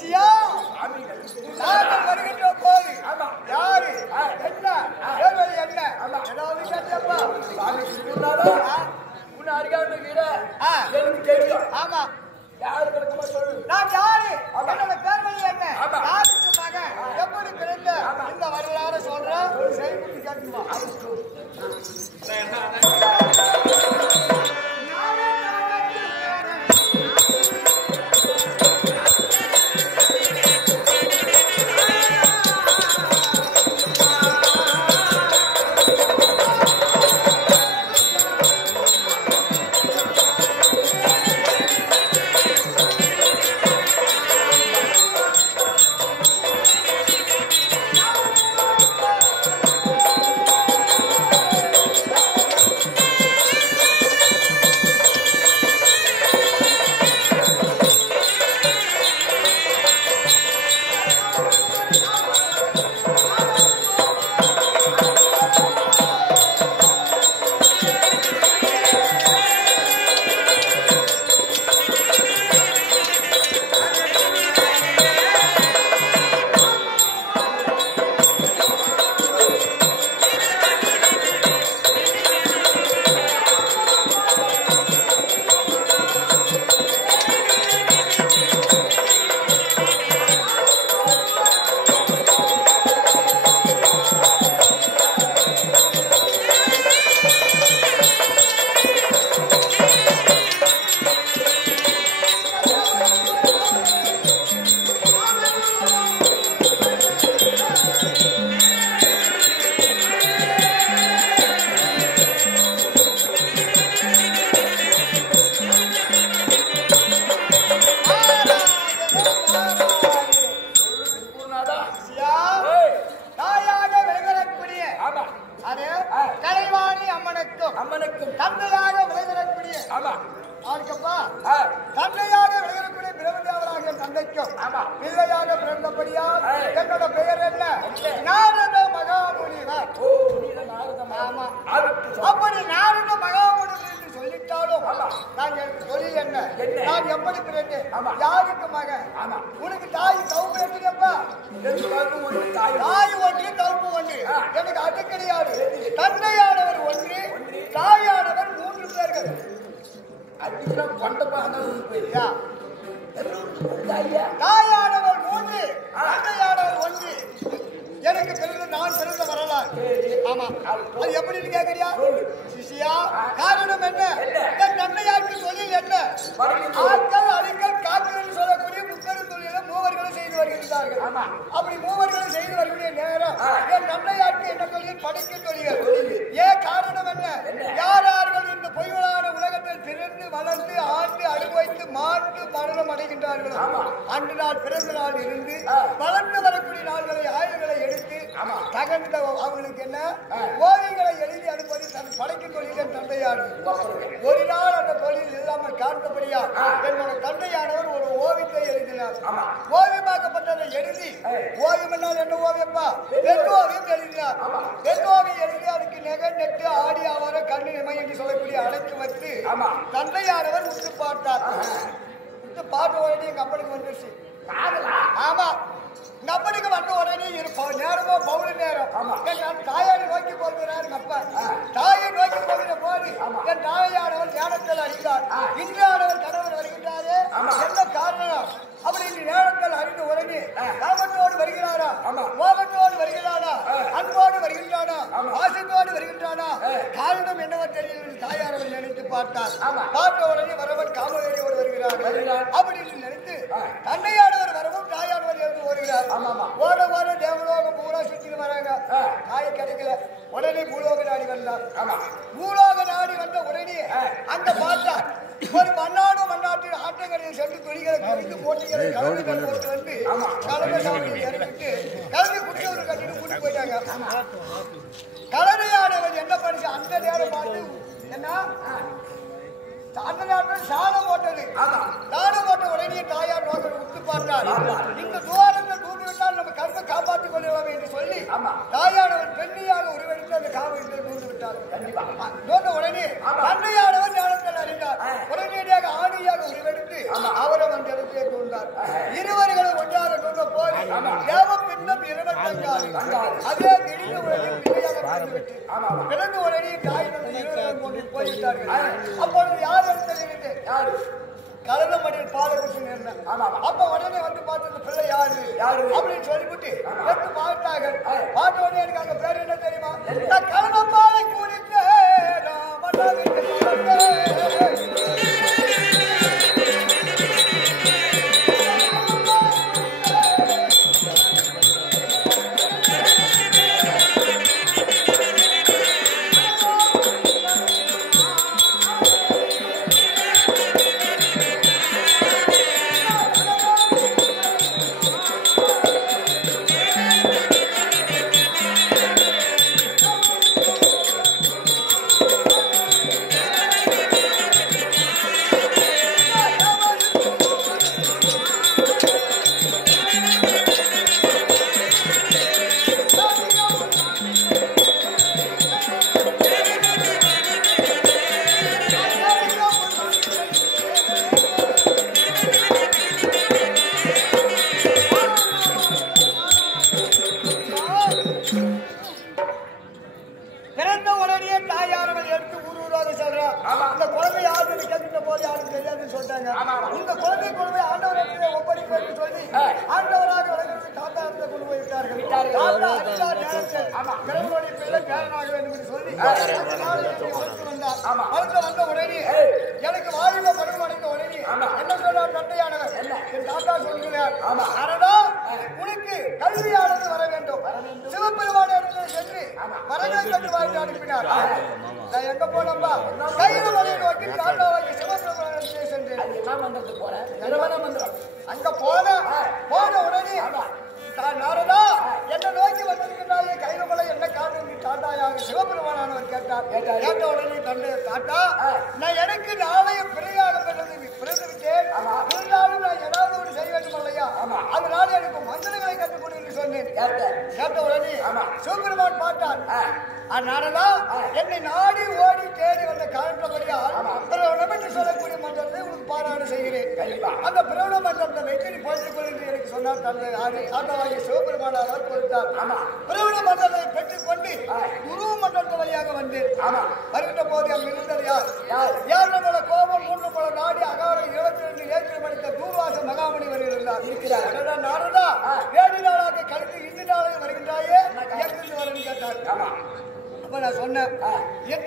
சிசியா நாங்கள் வருகின்ற போது யாரு என்ன தேர்தல் என்ன ஏதாவது கேட்டப்பா உன்னை அறியாத வீட எனக்கு தெரியும். ஆமா யாரு விளக்கமா சொல்லு. நான் யாரு என்னோட தேர்தல் என்ன யாருக்கு மகன் எப்படி பிறந்த இந்த வரலாறு சொல்றேன் செய்தி கேட்டுமா அம்மனுக்கும் தந்தையாக விளைவிடக்கூடிய தந்தையாக விளைவிடக்கூடிய பிரபஞ்சவராக தந்தைக்கும் பிள்ளையாக பிறந்தபடியால் என்னோட பெயர் என்ன நாரத மகாமுனிவர். அப்படி நாரத மகாமுனிவர் என்று சொல்லிட்டாலும் நாங்கள் தொழில் என்ன நான் எப்படி பிறந்தேன் யாருக்கு மகன் உனக்கு தாய் தவுப்பு எப்படிப்பா தாய் ஒன்று தவுப்பு ஒன்று எனக்கு அது கிடையாது. தந்தையானவர் ஒன்று தாயானவர் 3 பேர்கள். தாயானவர் 3 தந்தையானவர் 1 எனக்கு பிறகு நான் பிறந்த வரலாறு. ஆமா அது எப்படின்னு கேட்கறியா சிசியா காரணம் என்ன என் தந்தையாருக்கு தொழில் என்ன ஆட்கள் அடிக்கல் காக்கல் சொல்லக்கூடிய முப்பெரும் தொழிலை மூவர்களும் செய்து வருகிறார்கள். அப்படி மூவர்களும் செய்து வருகிற நேரம் என் தந்தையாருக்கு என்ன தொழில் படைக்க தொழில் ஏன் காரணம் என்ன யாரார்கள் இந்த பொய்களான உலகத்தில் பிறந்து வளர்ந்து ஆண்டு அனுபவித்து மாண்டு மரணம் அடைகின்றார்கள். அன்று நாள் பிறந்த நாள் இருந்து வளர்ந்து வரக்கூடிய நாள்களை ஆய்வுகளை எடுத்து தகர்ந்த அவங்களுக்கு என்ன ஓவியங்களை எழுதி அனுப்பி தன் படைக்கும் தொழில் தந்தையானது. ஒரு நாள் அந்த தொழில் இல்லாமல் காத்தபடியா என்னோட தந்தையானவர் ஒரு ஓவியத்தை எழுதினார். ஓவியமாக்கப்பட்டதை எழுதி ஓவியம் என்னால் என்ன ஓவியப்பா வெங்கோவியம் எழுதினார். வெங்கோவியம் எழுதி அதுக்கு நெகை நெட்டு ஆடி அவரை கண்ணு இமை என்று சொல்லக்கூடிய அழைத்து வைத்து தந்தையானவர் உற்று பார்த்தார். உற்று பார்த்த உடனே எங்க அப்பனுக்கு வந்துருச்சு. ஆமா நப்பனுக்கு வந்த உடனே இருப்போம் நேரமோ பவுல நேரம் என் தாயாரை நோக்கி போகிறார். அப்பா தாயை நோக்கி போகிற போது என் தாயானவர் ஞானத்தில் அறிந்தார். இன்றானவர் கணவர் வருகின்றாரே என்ன காரணம் அப்படி நேரத்தில் அறிந்த உடனே காமத்தோடு வருகிறாரா மோகத்தோடு வருகிறானா அன்போடு வருகின்றானா ஆசைத்தோடு வருகின்றானா காரணம் என்னவோ தெரியல. தாயாரவர் நினைத்து பார்த்தார். பார்த்த உடனே வரவன் காமவேடியோடு வருகிறார். அப்படின்னு நினைத்து தந்தையானவர் வரவும் தாயானவர் எழுந்து வருகிறார். ஓட ஓட தேவலோகம் பூலா சுற்றி வராங்க. காய கிடைக்கல. உடனே பூலோக நாடி வந்தார். பூலோக நாடி வந்த உடனே அங்க பார்த்தார் ஒரு மன்னாட்டின் ஆட்டங்களில் சென்று துணிகளை குறித்து போட்டிகளை கலந்துகள் போட்டு வந்து கலந்த சாமியை இறங்கிட்டு கலந்து குடியவர் கட்டிட்டு கூட்டு போயிட்டாங்க. கலரையானவர் என்ன படிச்சு அந்த நேரம் பார்த்து என்ன அந்த நேரத்தில் சாணம் போட்டது. சாணம் போட்ட உடனே தாயார் நோக்கி உத்து பார்த்தார். இந்த துவாரத்தை தூண்டிவிட்டால் நம்ம கருத்தை காப்பாற்றிக் கொள்ளலாம் என்று சொல்லி தாயானவர் பெண்ணியாக உருவெடுத்து அந்த காவலத்தில் தூண்டு விட்டார். தோன்ற உடனே தந்தையானவர் ஞானத்தில் அறிந்தார். உடனடியாக ஆணியாக உருவெடுத்து அவரை அந்த இடத்திலே தூண்டார். இருவர்களும் ஒன்றாக தேவ பின்னம் இரவட்டங்காரி அதே திடீர் உலகில் பிள்ளையாக பிறந்த உடனே தாய் கொண்டு போய்விட்டார்கள். அப்பொழுது யார் எடுத்து யாரு கலந்தமடியில் பாலை குடிச்சு இருந்தேன். அப்ப உடனே வந்து பார்த்தது பிள்ளை யாரு அப்படின்னு சொல்லிவிட்டு எடுத்து பார்த்தாங்க. பார்த்த உடனே எனக்கு அந்த பேர் என்ன தெரியுமா? நான் கலந்த பாலை குடித்தேன். எனக்கு வாலிப பருவம் அடைந்த உடனே என்ன சொல்றார் தந்தையானவர்? என் தாத்தா சொல்கிறார், உனக்கு கல்வியானது வர வேண்டும். சிவபெருமான இடத்துல சென்று வரங்கள் கண்டு வாய்ட்டு அனுப்பினார். நான் எங்க போனப்பா கைது மலையை நோக்கி தாத்தாவாகி சிவபெருமான இடத்துல சென்றேன். அங்க போன உடனே நாரதா என்ன நோக்கி வந்திருக்கிறாயே கைலமலை என்ன காரணம் தாத்தாயாக சிவபெருமானவர் கேட்டார். கேட்ட உடனே தந்தை தாத்தா நான் எனக்கு நாளைய பிறையாக பிறந்து விட்டேன். இருந்தாலும் நான் ஏதாவது ஒன்று செய்ய வேண்டும் இல்லையா? அதனால எனக்கு மந்திரங்களை கற்றுக் கொடு என்று சொன்னேன். கேட்ட உடனே சிவபெருமான் பார்த்தார். நாரதா என்னை நாடி ஓடி தேடி வந்த காரணப்படியால் பிரவணம் என்று சொல்லக்கூடிய மன்றத்தை உனக்கு பாராயண செய்கிறேன். அந்த பிரவண மன்றத்தை வைத்து நீ போய்த்துக் கொள் என்று எனக்கு சொன்னார். தந்தை சிவபெருமானார் கொடுத்தார். பிரவண மன்றத்தை பெற்றுக் கொண்டு குரு மன்றத்து வழியாக வந்தேன். வருகின்ற போது அங்கு இருந்தது யார் நம்மள கோபம் 3 பல நாடி அகாரம் 22 ஏற்று மணித்த தூர்வாச மகாமணி வருகிறார் இருக்கிறார். நாரதா 7 நாளாக கழித்து இந்த நாளை வருகின்றாயே எங்கிருந்து வரன்னு கேட்டார். அப்ப நான் சொன்னேன்,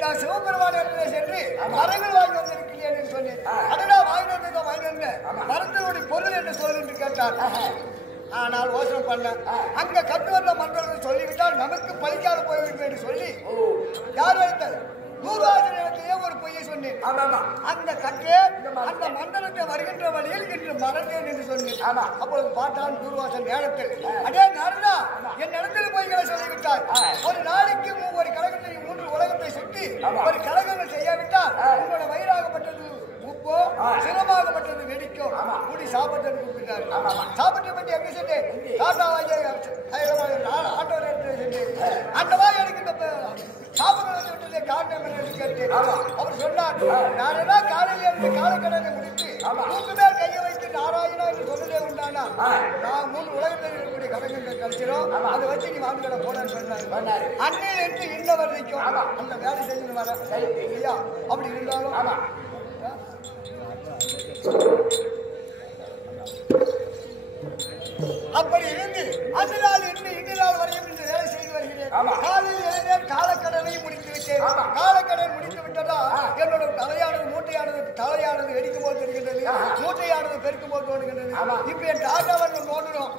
நான் சிவபெருமான இடத்துல சென்று மரங்கள் வாங்கி வந்திருக்கிறேன் என்று சொன்னேன். அதனா வாங்கி வந்தேன் மரத்தினுடைய பொருள் என்று சொல்லு என்று கேட்டார். ஆனால் யோசனை பண்ண அங்க கட்டு வந்த மன்றங்கள் சொல்லிவிட்டால் நமக்கு பலிக்காத போய்விடும் என்று சொல்லி யார் எடுத்தது தூர்வாசன் இடத்தையே ஒரு பொய்யை சொன்னேன். அந்த கட்டே அந்த மண்டலத்தை வருகின்ற வழியில் இன்று மறந்தேன் என்று சொன்னேன். அப்பொழுது பார்த்தான் தூர்வாசன் நேரத்தில், அடே நாரதா என் இடத்தில் பொய்களை சொல்லிவிட்டார். ஒரு நாளைக்கு 3 கழகத்தை 3 உலகத்தை சுற்றி ஒரு கழகங்கள் செய்யாவிட்டால் உங்களோட வயிறாகப்பட்டது உப்போ சிரமாகப்பட்டது வெடிக்கும் கூடி சாப்பிட்டு கூப்பிட்டார். சாப்பிட்டு பற்றி எங்க சென்றேன் ஆட்டோர் என்று சென்றேன். அந்த மாதிரி எனக்கு இந்த சாப்பிட்டு விட்டதே காரணம் என்று கேட்டேன். அவர் சொன்னார், நான் ஏதாவது காலையில் இருந்து காலக்கடனை முடித்து மூக்கு மேல் கையை வைத்து நாராயணா என்று சொன்னதே உண்டானா நான் 3 உலகத்தில் இருக்கக்கூடிய கலைஞர்கள் கழிச்சிடும் அதை வச்சு நீ வாங்கல போனேன்னு சொன்னார். அன்னையில் என்று இன்ன வரைக்கும் அந்த வேலை செஞ்சு வர இல்லையா? அப்படி இருந்தாலும் அப்படி இருந்து அந்த நாள் இன்று நாள் வரையும் இந்த வேலை செய்து வருகிறேன். காலையில் எழுந்தேன், காலக்கடனை முடித்து விட்டேன். காலக்கடன் முடித்து விட்டதா என்னோட தலையானது வெடிக்கும் போது தெரிகின்றது, மூட்டையானது பெருக்கும் போது தோணுகின்றது. இப்ப என் தாத்தாவன் தோன்றணும்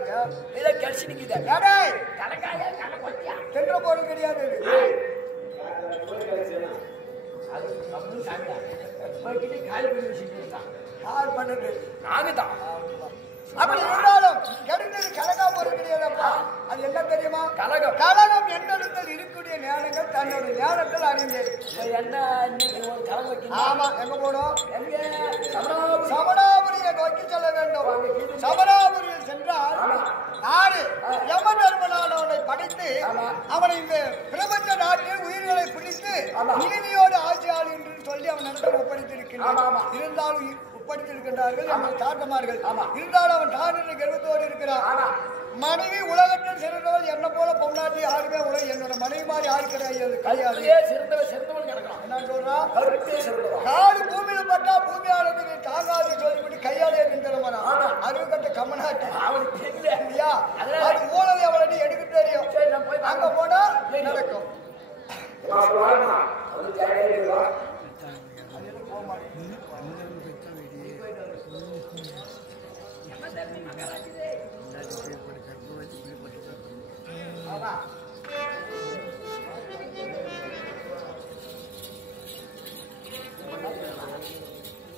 கூடாது. இதை கடிச்சு நிக்குது. டேய் கலக்காயா கல கொட்டியா தென்ற போறது கிடையாது. அது கம்மி சாண்டா. போய்கிட்டு கால் பண்ணி வச்சிருக்கான். யார் பண்ணது? நாங்க தான். அப்படி இருந்தாலும் கெடுந்தது கலகா போறது கிடையாதுப்பா. அது என்ன தெரியுமா? கலகம். கலகம் என்னிடத்தில் இருக்கக்கூடிய ஞானங்கள் தன்னுடைய ஞானத்தில் அறிந்தேன். என்ன இன்னைக்கு ஒரு கலம் வைக்கணும். ஆமா, எங்க போனோம்? எங்க சமணாபுரி. சமணாபுரியை நோக்கி செல்ல வேண்டும். சமணாபுரியில் சென்றால் நாடு யம தர்மனால் அவனை படைத்து அவனை இந்த பிரபஞ்ச நாட்டில் உயிர்களை பிடித்து நீதியோடு ஆட்சியாளி என்று சொல்லி அவன் நடத்த ஒப்படைத்திருக்கிறான். இருந்தாலும் ஒப்படைத்திருக்கின்றார்கள் எங்கள் தாத்தமார்கள். இருந்தாலும் அவன் தானிய கர்வத்தோடு இருக்கிறான். மனைவி உலகத்தில் சிறந்தவள் என்ன போல பொம்நாட்டி யாருமே உலக என்னோட மனைவி மாதிரி யாரு கிடையாது. என்ன சொல்றா? காடு பூமியில பட்டா பூமியானது தாங்காது சொல்லிவிட்டு கையாலே நின்றவனா அறிவு கட்ட கம்மநாட்டி இல்லையா? அது ஊழலை அவளை எடுக்க தெரியும். அங்க போனா நடக்கும்.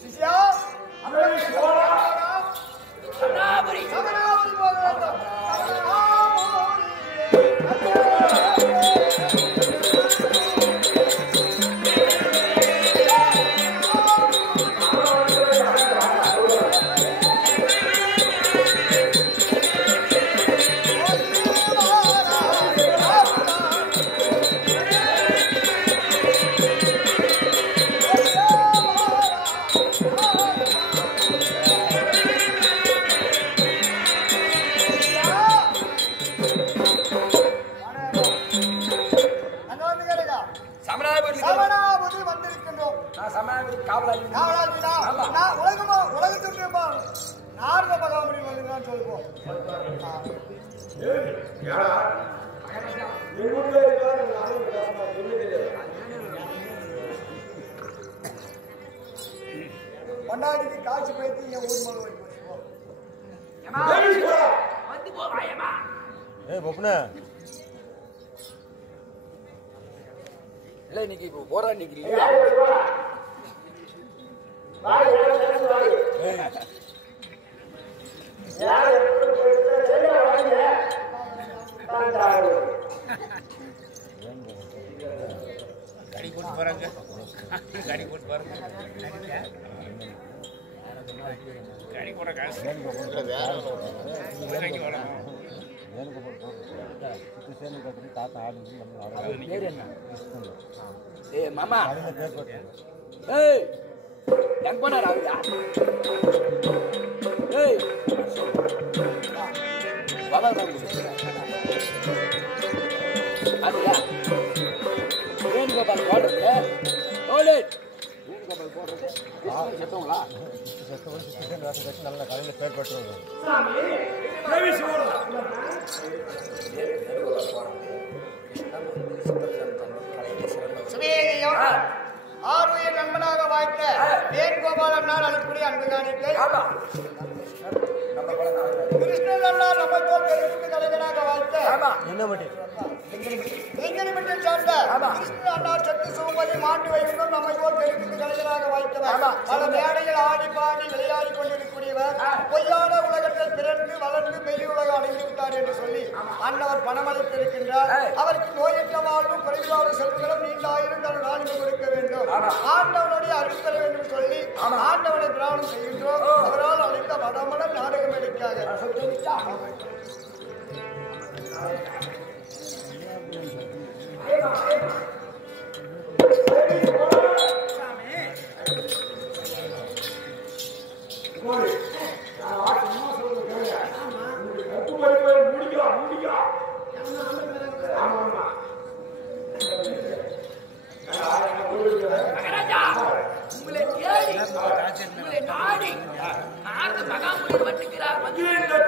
சிஷ்யா சமணாபுரி போக வேண்டும். சமணாபுரி வந்திருக்கின்றோம். உலகத்துக்கு நாரத மகாமுனி வந்துதான் சொல்லுவோம். பொன்னாடிக்கு காட்சி பயிற்சி என் ஊர் மகள் இன்னைக்கு போரா நிக்கிறீங்க. கடி போட்டு பாருங்க. கடி போட்டு பாருங்க. கடி போட காசு மாமா ஏய் எங்க போனா ராவியா ஏய் பாபா அதுயா வேணுகோபால் போடுறது ஓலே வேணுகோபால் போடுறது செத்தவங்களா நல்ல கலையில் பேர் பெற்றுள்ளது. ஆறுயிர் நண்பனாக வாய்த்த வேணுகோபால் அண்ணால் அளிக்கூடிய அன்பு காணிக்கை கிருஷ்ணன் அண்ணால் நம்ம போல் பெருசுக்கு கலைஞனாக வாய்த்த லிங்கனிமட்டை சார்ந்த கிருஷ்ணன் அண்ணால் சத்து சுமதி மாண்டு வைக்கும் நம்மை போல் பெருசுக்கு கலைஞனாக வாய்த்தவர். பல மேடையில் ஆடி பாடி விளையாடி கொண்டிருக்கூடியவர். பொய்யான உலகத்தில் பிறந்து வளர்ந்து மெய் உலகம் அடைந்து விட்டார் என்று சொல்லி அண்ணவர் பணமளித்திருக்கின்றார். அவருக்கு நோயற்ற வாழ்வும் குறைவில்லாத செல்வங்களும் நீண்டாயிரம் தன் நாளில் கொடுக்க வேண்டும். ஆண்டவனுடைய அருட்பெற வேண்டும் சொல்லி ஆண்டவனை பிராணம் செய்கின்றோம். அவரால் அளித்த வடமலர் நாடகம் எடுக்காக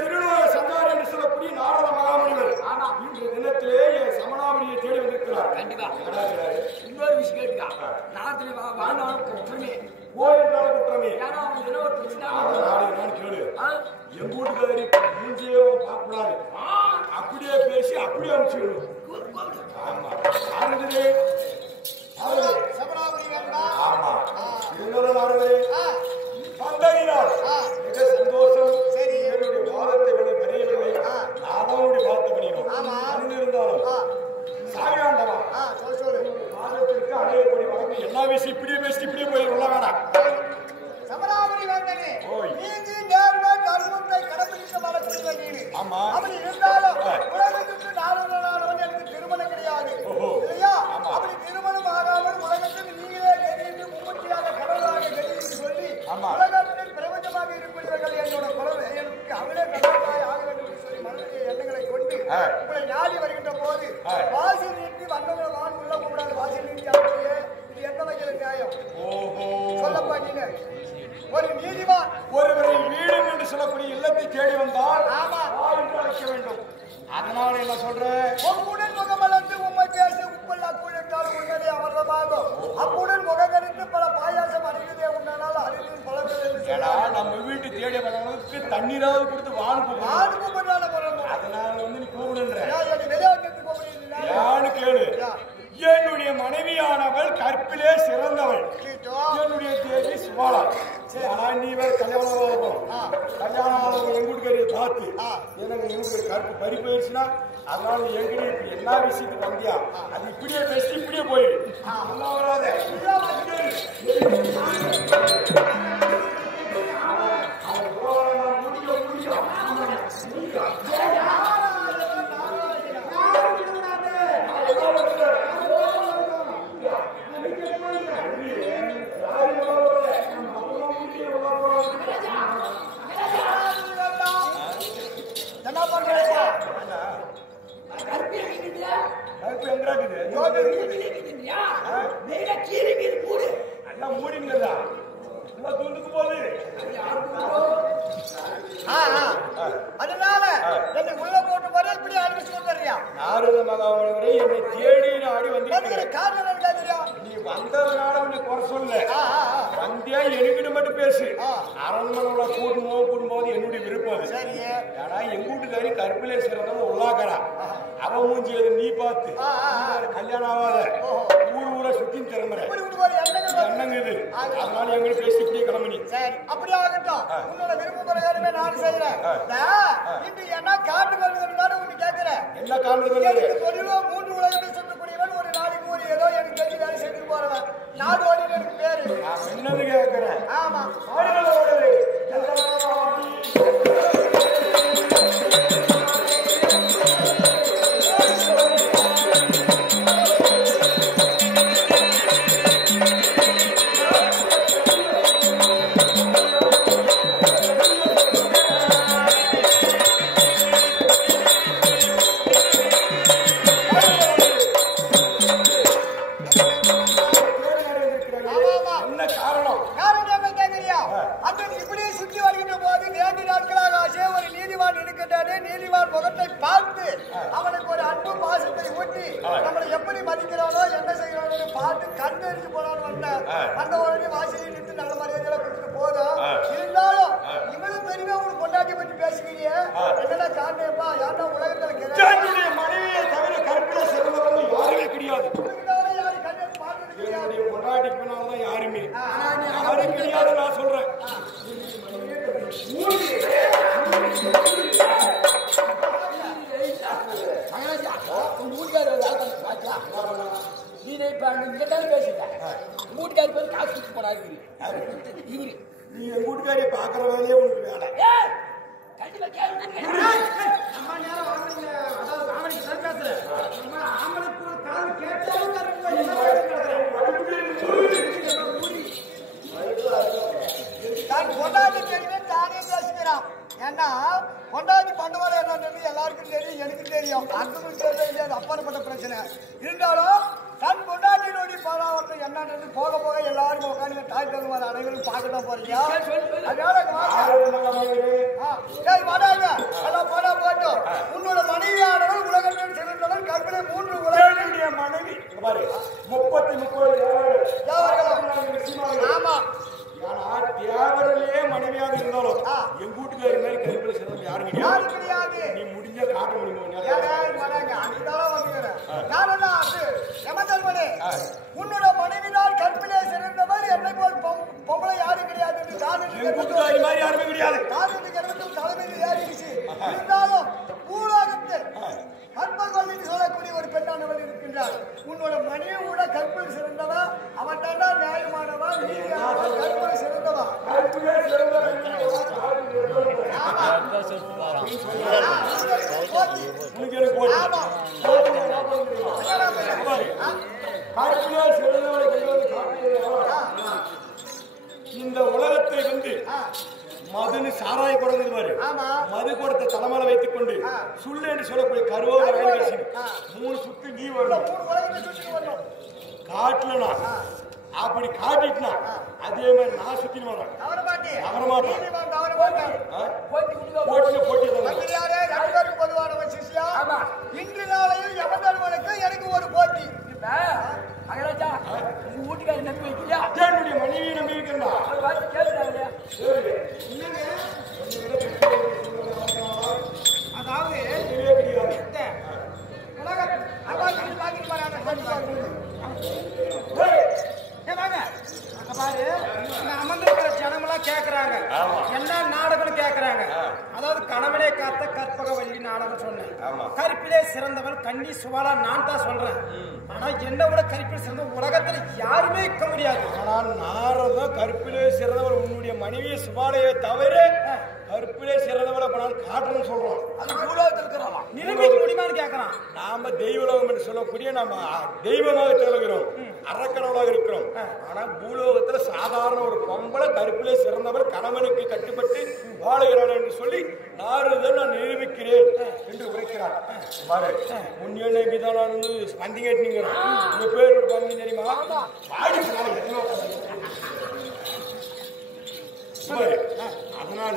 திருநூறு சந்தார் என்று சொல்லக்கூடிய நாரத மகாமுனிவர் இன்று கண்டிப்பா இன்னொரு விஷயம் கேட்டுக்கா நாத்துல வாழ்நாள் குற்றமே போயிருந்தாலும் குற்றமே ஏன்னா அவன் ஏதோ ஒரு பிரச்சனை நான் கேளு என் வீட்டுக்காரி மூஞ்சியே பார்க்கக்கூடாது அப்படியே பேசி அப்படியே அனுப்பிச்சுடணும் ஆமா ஆறுதலே சபராபதி வேண்டா ஆமா இன்னொரு நாடுகளே பந்தகினார் மிக சந்தோஷம் சரி. என்னுடைய வாதத்தை தெரியவில்லை அவனுடைய வாதத்தை பண்ணிடும் ஆமா. இருந்தாலும் சாயாண்டவா சொல்லு வாதத்திற்கு அணையப்படி வழக்கு எல்லா விஷயம் இப்படியே பேசி இப்படியே போய் உள்ள வேணாம் சபராபதி வேண்டனே ஓய். நீதி நேர்மை கருமத்தை கடைபிடிக்க வளர்த்துள்ள நீடு ஆமா. அப்படி இருந்தாலும் உலகத்துக்கு நாடுகளானவன் எனக்கு திருமணம் கிடையாது ஓஹோ. இல்லையா ஆமா. அப்படி திருமணம் ஆகாமல் உலகத்தில் நீங்களே கெடிந்து மும்மூர்த்தியாக கடவுளாக கெடிந்து சொல்லி ஆமா. உலகத்தில் பிரபஞ்சமாக இருக்கக்கூடியவர்கள் என்னோட குரல் எனக்கு அவளே கடவுளாக ஆக வேண்டும் என்று சொல்லி மனதிலே எண்ணங்களை கொண்டு உங்களை நாடி வருகின்ற போது வாசல் நீட்டி வந்தவங்களை வான் உள்ள கூடாது வாசல் நீட்டி அப்படியே இது எந்த வகையில் நியாயம் ஓஹோ சொல்லப்பா நீங்க ஒரு நீதிமான் ஒருவரை வீடும் என்று சொல்லக்கூடிய இல்லத்தை தேடி வந்தால் ஆமா. என்று அழைக்க வேண்டும் அதனால என்ன சொல்றேன் உம்முடன் முகமலர்ந்து உம்மை பேசி உப்பல் அக்குழிட்டால் உண்மையை அமர்ந்தமாகும் அப்புடன் முகங்கரித்து பல பாயாசம் அறிந்ததே உண்டானால் அறிவின் பலர்கள் என்று ஏடா சொன்னார். நம்ம வீட்டு தேடிய வந்தவங்களுக்கு தண்ணீராவது கொடுத்து வான்னு நாடு கூப்பிடுறான முரணம். அதனால வந்து நீ கூப்பிடுன்ற ஏன் என்னை விளையாட்டுக்கு போகிறீங்களா? யாரு கேளு என்னுடைய மனைவியானவள் கற்பிலே சிறந்தவள் சீட்டோ. என்னுடைய தேதி சுவாலா ஆனா நீ வேற கல்யாணம் ஆகும் கல்யாணம் ஆகும் எங்க வீட்டுக்காரியை பார்த்து எனக்கு எங்க கற்பு பறி போயிடுச்சுன்னா அதனால நீ எங்கிட்ட இப்படி எல்லா விஷயத்துக்கு வந்தியா அது இப்படியே பேசி இப்படியே போயிடு நல்லா வராத என்ன பண்றீங்க? கற்பு எங்க இருக்குது எல்லாம் மூடிங்களா எல்லாம் துண்டுக்கு போகுது அதனால என்னை உள்ள போட்டு வர இப்படி அனுப்பிச்சு கொடுத்துறியா? நாரத மகாவனவரை என்னை தேடி நாடி வந்திருக்கிறேன் காரணம் என்ன தெரியா? நீ வந்ததுனால உன்னை குறை சொல்ல வந்தியா எனக்கிட்ட மட்டும் பேசு அரண்மனையோட கூடும்போது என்னுடைய விருப்பம் அது சரி. ஆனா எங்க வீட்டுக்காரி கற்பிலே சிறந்தவன் உள்ளாக்கறா அவன் மூஞ்சி நீ பார்த்து கல்யாணம் ஆகாத ஊரை சுத்தி திறந்துற இப்படி ஒரு எண்ணங்கள் வந்து- என்னங்க இது அதனால எங்களுக்கு பேசி இப்படியே கிளம்பி சரி, அப்படியே ஆகட்டும். உன்னோட விருப்ப பிரகாரமே நான் செய்யறேன். இன்று என்ன காட்டு வருதுன்னு உனக்கு கேட்கிறேன். என்ன காரணம் எனக்கு தொழிலோ 3 உலகத்தில் சொல்லக்கூடியவன் ஒரு நாளைக்கு ஒரு ஏதோ எனக்கு தெரிஞ்சு வேலை செஞ்சுட்டு போறவன். நாடு ஓடின்னு எனக்கு பேரு. என்னன்னு கேட்கிறேன் ஆமா. என்ன காரணம் யாரும் என்ன கேட்கறியா? அன்று இப்படியே சுற்றி வருகின்ற போது 2 நாட்களாக ஆசை ஒரு நீதிவான் இருக்கின்றானே. நீதிவான் முகத்தை பார்த்து அவனுக்கு ஒரு அன்பு பாசத்தை ஊட்டி நம்மளை எப்படி மதிக்கிறானோ என்ன செய்யறானோ பார்த்து கண்டறிஞ்சு போனான்னு வந்த உடனே வாசலில் நின்று நல்ல மரியாதையில கொடுத்துட்டு போதும். இருந்தாலும் இவ்வளவு பெருமையா உனக்கு கொண்டாட்டி பற்றி பேசுவீங்க. என்னடா காரணப்பா? யாருன்னா உலகத்துல என்னுடைய மனைவியை தவிர கற்பில சிறந்தவர்கள் யாருமே கிடையாது யாரு கண்ணு பார்த்தது கிடையாது. என்னுடைய பொண்டாட்டிக்கு பின்னால்தான் யாருமே யாரும் கிடையாது நான் சொல்றேன் நீனே இங்கதான் பேசிட்டேன் வீட்டுக்காரி பேர் காசு கொடுத்து போனாரு இவரு நீ என் வீட்டுக்காரியை பாக்குற வேலையே உனக்கு வேலை கண்டிப்பா கேள்வி தான் கொண்டாடி தெரியுமே தானே பேசுகிறான். ஏன்னா கொண்டாடி பண்ணுவாரு என்னன்னு எல்லாருக்கும் தெரியும், எனக்கு தெரியும். அன்புக்கும் தெரியும், அது அப்பாற்பட்ட பிரச்சனை. இருந்தாலும் தன் கொண்டாடினோடி பாராவத்தை என்னன்னு போக போக எல்லாருக்கும் உட்காந்து தாய் தருவார் அனைவரும் பார்க்கத்தான் போறீங்க. அதனால வராங்க எல்லாம் போனா போட்டோம். உன்னோட மனைவியானவள் உலகத்தில் சிறந்தவள் கற்பிலே 3 உலகம் என்னுடைய மனைவி பாரு 30 ஆமா ஆனா தேவரிலே மனைவியாக இருந்தாலும் எங்க வீட்டுக்காரி மாதிரி கைப்பிடி சிறந்த யாரும் யாரு கிடையாது. கிடையாது. நீ முடிஞ்ச காட்ட முடியுமா உன்னோட மனைவினால் கற்பிலே சிறந்தவர் என்னை போல் பொம்பளை யாரும் கிடையாது என்று எங்க வீட்டுக்காரி மாதிரி யாருமே கிடையாது. தலைமையில் ஏறிடுச்சு. இருந்தாலும் பூலோகத்தில் கற்பல் என்று சொல்லக்கூடிய ஒரு பெண்ணானவள் இருக்கின்றார். உன்னோட மனைவி கூட கற்பில் சிறந்தவா, அவன் தாண்டா நியாயமானவா, நீதியானவா, கற்பில் சிறந்தவா. இந்த உலகத்தை வந்து மதுன்னு சாராய குடங்குது பாரு. மது குடத்தை தலைமையில வைத்துக் கொண்டு சுள்ளு என்று சொல்லக்கூடிய கருவோட 3 சுத்து நீ வரணும். காட்டுலனா அப்படி காட்டிட்டுனா அதே மாதிரி நான் சுத்தின்னு வரேன். பொதுவானவன் சிஷ்யா. இன்று நாளையில் எவனவனுக்கு எனக்கு ஒரு போட்டி. வீட்டுக்காரி நம்பி வைக்கலையா? என்னுடைய மனைவியை நம்பி வைக்கிறா. அதாவது அமர்ந்திருக்கிற ஜனமெல்லாம் கேட்கிறாங்க, என்ன நாடகம் கேட்கிறாங்க. அதாவது கணவனே காத்த கற்பக வள்ளி நாடகம் சொன்னேன். கற்பிலே சிறந்தவன் கண்ணி சுவாலா நான் தான் சொல்றேன். ஆனா என்ன விட கற்பிலே சிறந்த உலகத்துல யாருமே இருக்க முடியாது. ஆனால் நாரதம் கற்பிலே சிறந்தவர் உன்னுடைய மனைவியை சுபாலையை தவிர கற்பிலே சிறந்தவரை காட்டுன்னு சொல்றோம். அது பூலோகத்தில் இருக்கிறான், நிரூபிக்க முடியுமான்னு கேட்கறான். நாம தெய்வலோகம் என்று சொல்லக்கூடிய நாம தெய்வமாக திகழ்கிறோம், அறக்கடவுளாக இருக்கிறோம். ஆனா பூலோகத்துல சாதாரண ஒரு பொம்பளை கருப்பிலே சிறந்தவர் கணவனுக்கு கட்டுப்பட்டு வாழுகிறாள் என்று சொல்லி நாரதன் நான் நிரூபிக்கிறேன் என்று உரைக்கிறார். பாரு முன்னே விதான பந்தி கேட்டுங்கிறான். உங்க பேர் ஒரு பந்தி தெரியுமா? அதனால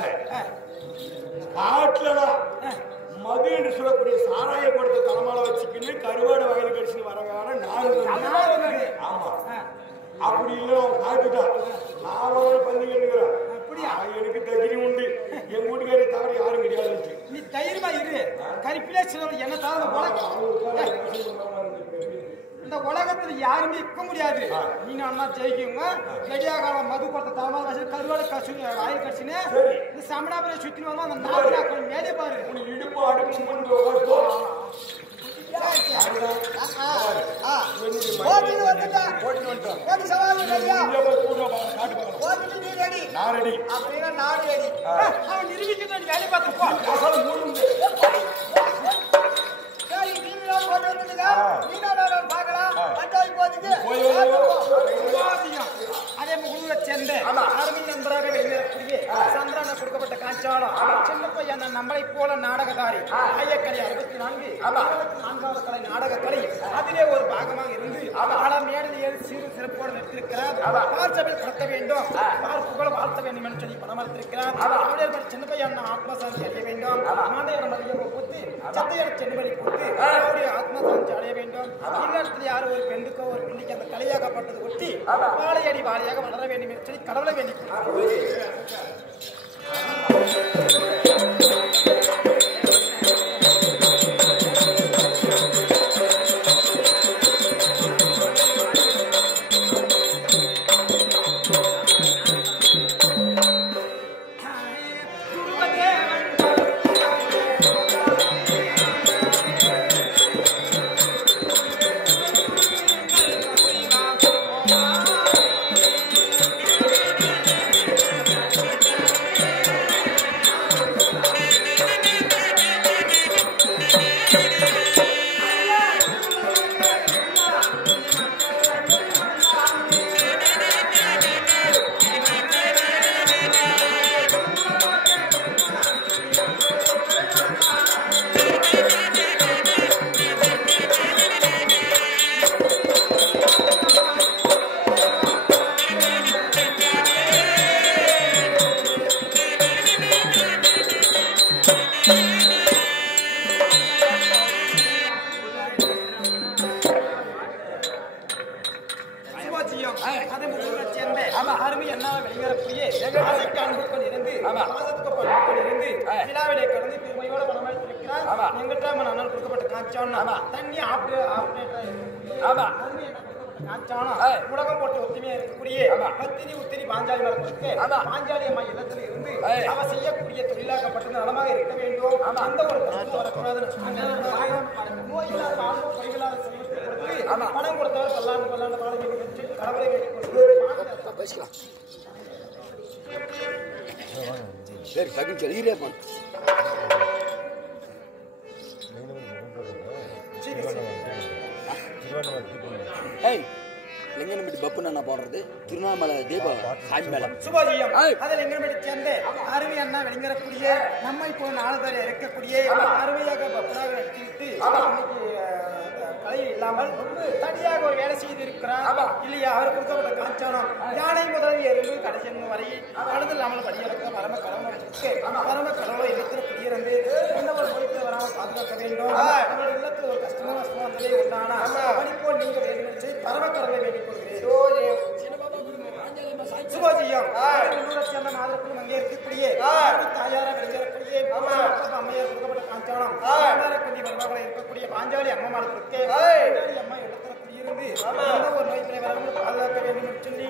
காட்டுலனா மது என்று சொல்லக்கூடிய சாராய கூடத்தை தலைமால வச்சுக்கின்னு கருவாடு வயல் கடிச்சு வரங்கான நாரதன். ஆமா அப்படி இல்லை அவன் காட்டுட்டான். நான் பந்தி கேட்டுக்கிறான். எனக்கு தகுதி உண்டு, என் வீட்டுக்காரி தவிர யாரும் கிடையாது. நீ தைரியமா இரு. கருப்பிலே சிலர் என்ன தவிர இந்த உலகத்துல யாருமே இருக்க முடியாது. நீங்க அண்ணா ஜெயிக்குங்க. கடியா காலம் மது கொடுத்த தலைமை வச்சு கருவாடு கசு வாயில் கடிச்சுன்னு இந்த சமணாபுரை சுத்தி வருவோம். அந்த நாட்டு மேலே பாரு இடுப்பு அடுப்பு வேலை பார்த்து அதே முகூர்ல சேர்ந்த அருமை நண்பராக வெளியேறக்கூடிய சந்திரன கொடுக்கப்பட்ட காஞ்சாலம் சின்ன பையன் நம்மளை போல நாடகதாரி ஐயக்கலை 64 கலை நாடக கலை அதிலே ஒரு பாகமாக இருந்து பல மேடையில் சிறு சிறப்போடு நிறுத்திருக்கிறார். பார்சபில் கடத்த வேண்டும், புகழ் வாழ்த்த வேண்டும் என்று சொல்லி பணமளித்திருக்கிறார். அவருடைய சின்ன பையன் ஆத்மசாந்தி அடைய வேண்டும், மாண்டையான மதியை கொடுத்து சத்தையான சென்னுபடி கொடுத்து அவருடைய ஆத்மசாந்தி அடைய வேண்டும். இல்லத்தில் யாரும் ஒரு பெண்ணுக்கோ ஒரு பெண்ணுக்கு அந்த கலையாகப்பட்டது ஒட்டி வாழையடி வாழையாக வளர வேண்டும் என்று சொல்லி கடவுளை வேண்டி என்ன வெளிவரக்கூடிய ஆசைக்கு அன்புக்குள் இருந்து பாசத்துக்கு பண்புக்குள் இருந்து விழாவிலே கடந்து பெருமையோட பணமாயிருக்கிறார். எங்கிட்ட அண்ணன் கொடுக்கப்பட்ட காட்சானா தண்ணி உலகம் போட்டு ஒத்துமையா இருக்கக்கூடிய பத்தினி உத்திரி பாஞ்சாலி மேல கொடுத்து பாஞ்சாலி அம்மா இல்லத்தில் இருந்து அவ செய்யக்கூடிய தொழிலாக்கப்பட்டது நலமாக இருக்க வேண்டும். அந்த ஒரு கஷ்டம் வரக்கூடாது. நோயில்லாத வாழ்வு குறைவில்லாத செல்வத்தை கொடுத்து பணம் கொடுத்தவர் பல்லாண்டு பல்லாண்டு பாடலை வச்சு கடவுளை பேசிக்கலாம். சரி டக்குன்னு சொல்லிக்கிறே பா. ஏய் லிங்கனம்பட்டி பப்பு நான் போடுறது திருவண்ணாமலை தீபம் சாமி மேல சுபஜியம் அதில் லிங்கனம்பட்டி சேர்ந்து அருமை அண்ணா வெளிங்கரக்கூடிய நம்மை போல நாளுதல் இருக்கக்கூடிய அருமையாக பப்பராக நடித்துவிட்டு கலை இல்லாமல் தனியாக ஒரு வேலை செய்திருக்கிறார் இல்லையா? அவர் கொடுக்கப்பட்ட காஞ்சானம் யானை முதல் எறும்பு கடைசி வரை கடந்து இல்லாமல் படியிறக்க பரம கடவுளை இருக்கிற குடியிருந்து எந்த ஒரு நோய்க்கு வராமல் பாதுகாக்க வேண்டும். நம்முடைய இல்லத்தில் ஒரு கஷ்டமோ நஷ்டமோ வந்ததே உண்டானா படிப்போல் நீங்க வேண்டிய பரம கடவுளை வேண்டிக் கொள்கிறேன். சுபஜியம் சேர்ந்த மாதத்திலும் அங்கே இருக்கக்கூடிய தாயார வெளியேறக்கூடிய அம்மையார் கொடுக்கப்பட்ட காஞ்சானம் கண்டி வருவார்கள் இருக்கக்கூடிய பாஞ்சாலி அம்மாளுக்கு பாஞ்சாலி அம்மா இடத்துல குடியிருந்து ஒரு நோய் வராமல் பாதுகாக்க வேண்டும் என்று சொல்லி